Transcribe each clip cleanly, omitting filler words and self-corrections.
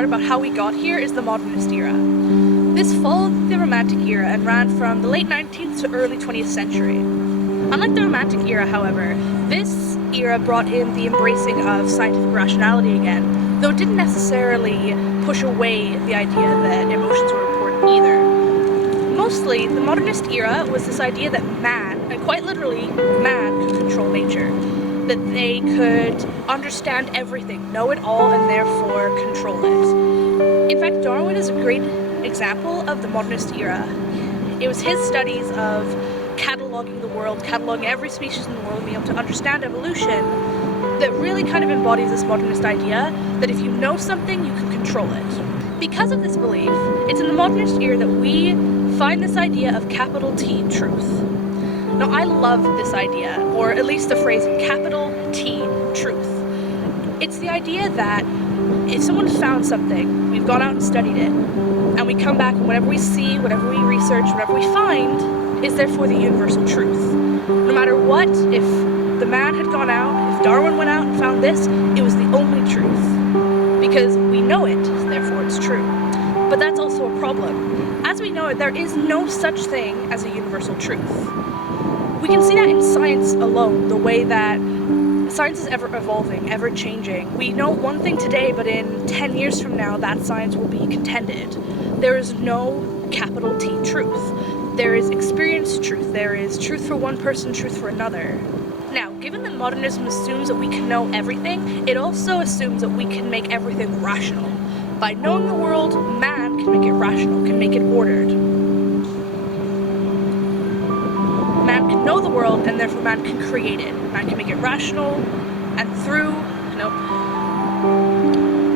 part about how we got here is the Modernist Era. This followed the Romantic Era and ran from the late 19th to early 20th century. Unlike the Romantic Era, however, this era brought in the embracing of scientific rationality again, though it didn't necessarily push away the idea that emotions were important either. Mostly, the Modernist Era was this idea that man, and quite literally, man could control nature. That they could understand everything, know it all, and therefore control it. In fact, Darwin is a great example of the Modernist Era. It was his studies of cataloging the world, cataloging every species in the world, and being able to understand evolution that really kind of embodies this modernist idea that if you know something, you can control it. Because of this belief, it's in the Modernist Era that we find this idea of capital T truth. Now, I love this idea, or at least the phrasing, capital T truth. It's the idea that if someone found something, we've gone out and studied it, and we come back and whatever we see, whatever we research, whatever we find, is therefore the universal truth. No matter what, if the man had gone out, if Darwin went out and found this, it was the only truth. Because we know it, therefore it's true. But that's also a problem. As we know it, there is no such thing as a universal truth. We can see that in science alone, the way that science is ever evolving, ever changing. We know one thing today, but in 10 years from now, that science will be contended. There is no capital T truth. There is experienced truth. There is truth for one person, truth for another. Now, given that modernism assumes that we can know everything, it also assumes that we can make everything rational. By knowing the world, man can make it rational, can make it ordered. Man can know the world, and therefore man can create it. Man can make it rational, and through... Nope.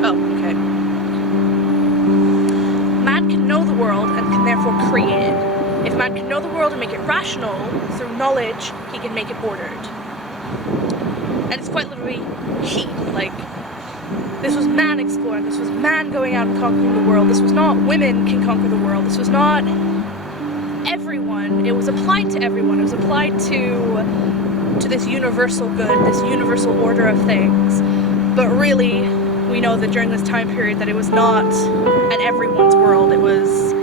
Oh, okay. Man can know the world, and can therefore create it. If man can know the world and make it rational, through knowledge, he can make it ordered. And it's quite literally he, like... This was man exploring, this was man going out and conquering the world, this was not women can conquer the world, this was not everyone, it was applied to everyone, it was applied to this universal good, this universal order of things. But really, we know that during this time period that it was not an everyone's world, it was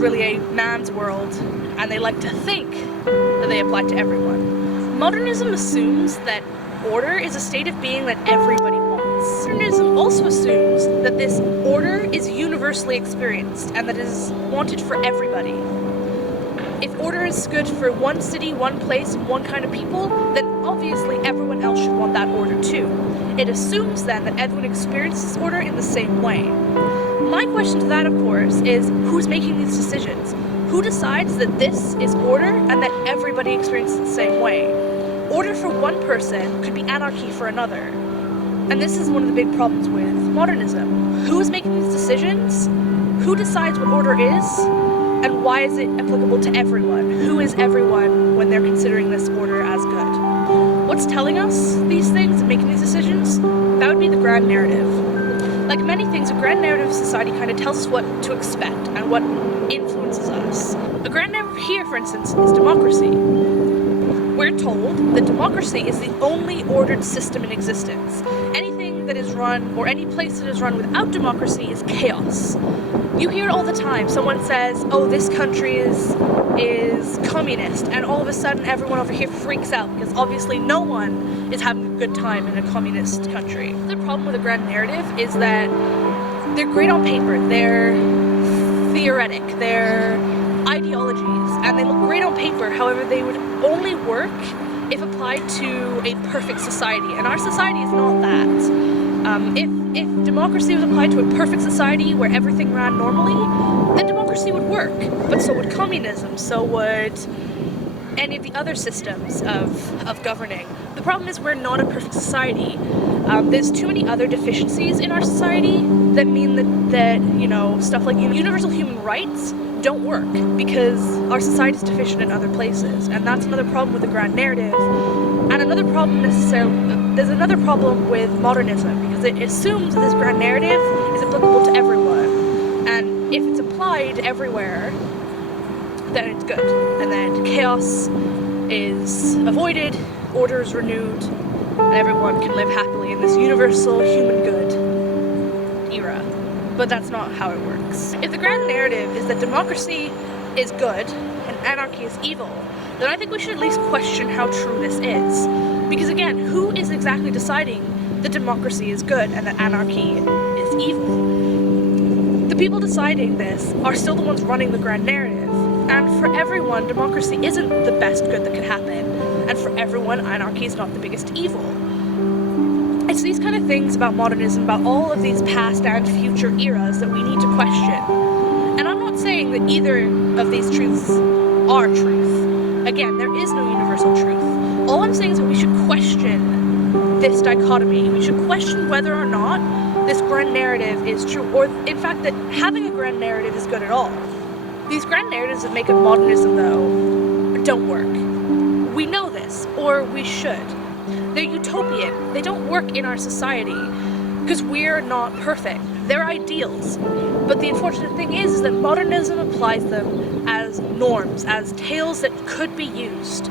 really a man's world, and they like to think that they applied to everyone. Modernism assumes that order is a state of being that everybody wants. Modernism also assumes that this order is universally experienced and that it is wanted for everybody. If order is good for one city, one place, one kind of people, then obviously everyone else should want that order too. It assumes then that everyone experiences order in the same way. My question to that, of course, is who's making these decisions? Who decides that this is order and that everybody experiences it the same way? Order for one person could be anarchy for another. And this is one of the big problems with modernism. Who's making these decisions? Who decides what order is? And why is it applicable to everyone? Who is everyone when they're considering this order as good? What's telling us these things and making these decisions? That would be the grand narrative. Like many things, a grand narrative of society kind of tells us what to expect and what influences us. A grand narrative here, for instance, is democracy. We're told that democracy is the only ordered system in existence. Anything that is run, or any place that is run without democracy is chaos. You hear it all the time. Someone says, oh, this country is communist, and all of a sudden everyone over here freaks out because obviously no one is having a good time in a communist country. The problem with a grand narrative is that they're great on paper, they're theoretic, they're ideologies, and they look great on paper. However, they would only work if applied to a perfect society, and our society is not that. If democracy was applied to a perfect society where everything ran normally, then democracy would work, but so would communism, so would any of the other systems of governing. The problem is we're not a perfect society. There's too many other deficiencies in our society that mean that you know, stuff like universal human rights don't work because our society is deficient in other places, and that's another problem with the grand narrative. And another problem there's another problem with modernism because it assumes that this grand narrative is applicable to everyone, and if it's applied everywhere, then it's good, and then chaos is avoided, order is renewed, and everyone can live happily in this universal human good era. but that's not how it works. If the grand narrative is that democracy is good and anarchy is evil, then I think we should at least question how true this is. Because again, who is exactly deciding that democracy is good and that anarchy is evil? The people deciding this are still the ones running the grand narrative. And for everyone, democracy isn't the best good that could happen. And for everyone, anarchy is not the biggest evil. It's these kind of things about modernism, about all of these past and future eras that we need to question. And I'm not saying that either of these truths are truth. Again, there is no universal truth. All I'm saying is that we should question this dichotomy. We should question whether or not this grand narrative is true, or in fact that having a grand narrative is good at all. These grand narratives that make up modernism, though, don't work. We know this, or we should. They're utopian. They don't work in our society because we're not perfect. They're ideals. But the unfortunate thing is that modernism applies them as norms, as tales that could be used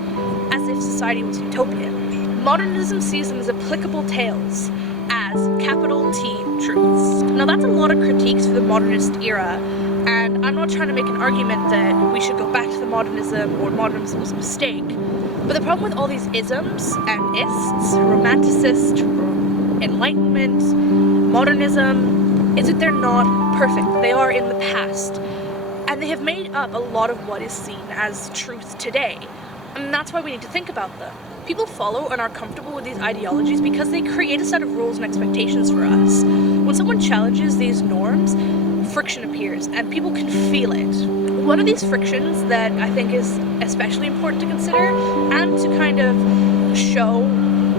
as if society was utopian. Modernism sees them as applicable tales, as capital T truths. Now that's a lot of critiques for the modernist era, and I'm not trying to make an argument that we should go back to the modernism or modernism was a mistake. But the problem with all these isms and ists, romanticist, enlightenment, modernism, is that they're not perfect. They are in the past. And they have made up a lot of what is seen as truth today. And that's why we need to think about them. People follow and are comfortable with these ideologies because they create a set of rules and expectations for us. When someone challenges these norms, friction appears and people can feel it. One of these frictions that I think is especially important to consider and to kind of show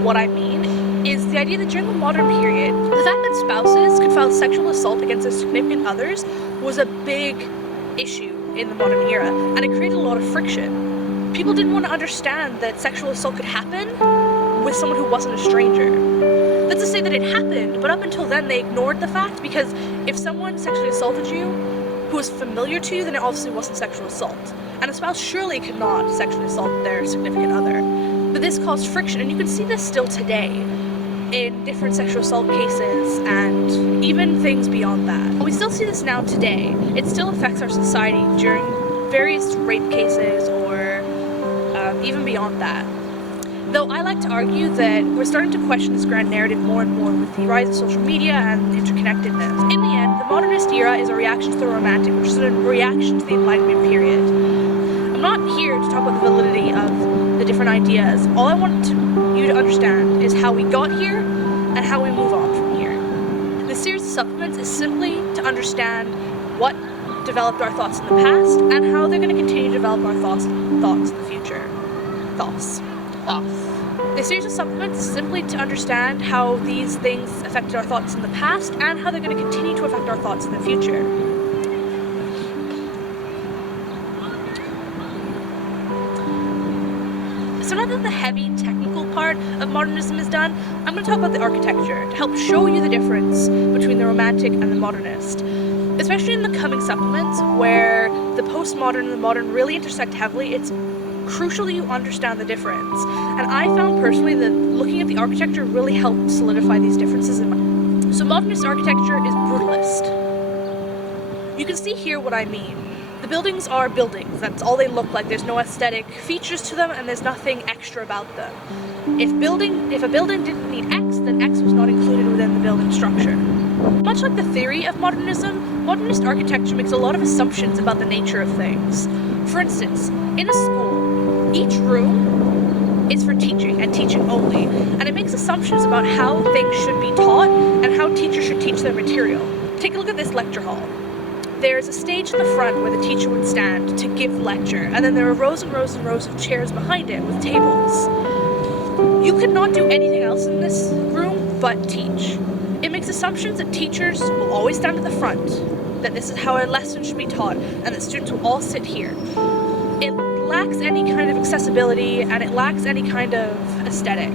what I mean is the idea that during the modern period, the fact that spouses could file sexual assault against their significant others was a big issue in the modern era, and it created a lot of friction. People didn't want to understand that sexual assault could happen with someone who wasn't a stranger. That's to say that it happened, but up until then they ignored the fact, because if someone sexually assaulted you who was familiar to you, then it obviously wasn't sexual assault. And a spouse surely could not sexually assault their significant other. But this caused friction, and you can see this still today in different sexual assault cases and even things beyond that. And we still see this now today. It still affects our society during various rape cases or even beyond that. Though I like to argue that we're starting to question this grand narrative more and more with the rise of social media and interconnectedness. In the end, the modernist era is a reaction to the romantic, which is a reaction to the Enlightenment period. I'm not here to talk about the validity of the different ideas. All I want you to understand is how we got here and how we move on from here. This series of supplements is simply to understand what developed our thoughts in the past and how they're going to continue to develop our thoughts in the future. This series of supplements is simply to understand how these things affected our thoughts in the past and how they're going to continue to affect our thoughts in the future. So now that the heavy technical part of modernism is done, I'm going to talk about the architecture to help show you the difference between the romantic and the modernist. Especially in the coming supplements where the postmodern and the modern really intersect heavily, it's crucial that you understand the difference. And I found personally that looking at the architecture really helped solidify these differences. So modernist architecture is brutalist. You can see here what I mean. The buildings are buildings, that's all they look like. There's no aesthetic features to them and there's nothing extra about them. If a building didn't need X, then X was not included within the building structure. Much like the theory of modernism, modernist architecture makes a lot of assumptions about the nature of things. For instance, in a school, each room is for teaching and teaching only, and it makes assumptions about how things should be taught and how teachers should teach their material. Take a look at this lecture hall. There's a stage in the front where the teacher would stand to give the lecture, and then there are rows and rows and rows of chairs behind it with tables. You could not do anything else in this room but teach. It makes assumptions that teachers will always stand at the front, that this is how a lesson should be taught, and that students will all sit here. It lacks any kind of accessibility, and it lacks any kind of aesthetic.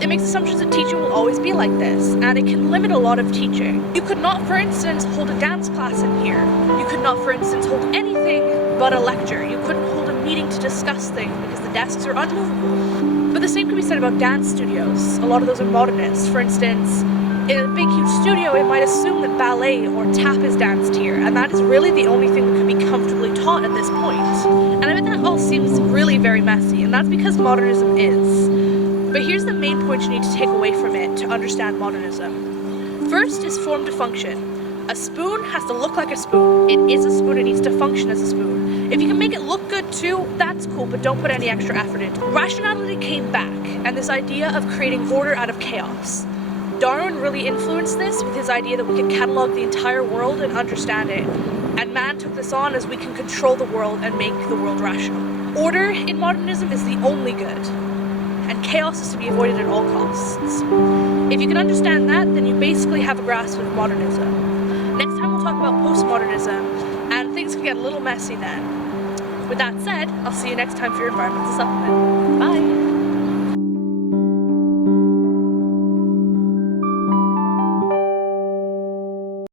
It makes assumptions that teaching will always be like this, and it can limit a lot of teaching. You could not, for instance, hold a dance class in here. You could not, for instance, hold anything but a lecture. You couldn't hold a meeting to discuss things because the desks are unmovable. But the same can be said about dance studios. A lot of those are modernist. For instance, In a big, huge studio, it might assume that ballet or tap is danced here, and that is really the only thing that could be comfortably taught at this point. And I bet that all seems really very messy, and that's because modernism is. But here's the main point you need to take away from it to understand modernism. First is form to function. A spoon has to look like a spoon. It is a spoon, it needs to function as a spoon. If you can make it look good too, that's cool, but don't put any extra effort into it. Rationality came back, and this idea of creating order out of chaos. Darwin really influenced this with his idea that we can catalog the entire world and understand it, and man took this on as we can control the world and make the world rational. Order in modernism is the only good, and chaos is to be avoided at all costs. If you can understand that, then you basically have a grasp of modernism. Next time we'll talk about postmodernism, and things can get a little messy then. With that said, I'll see you next time for your environmental supplement. Bye!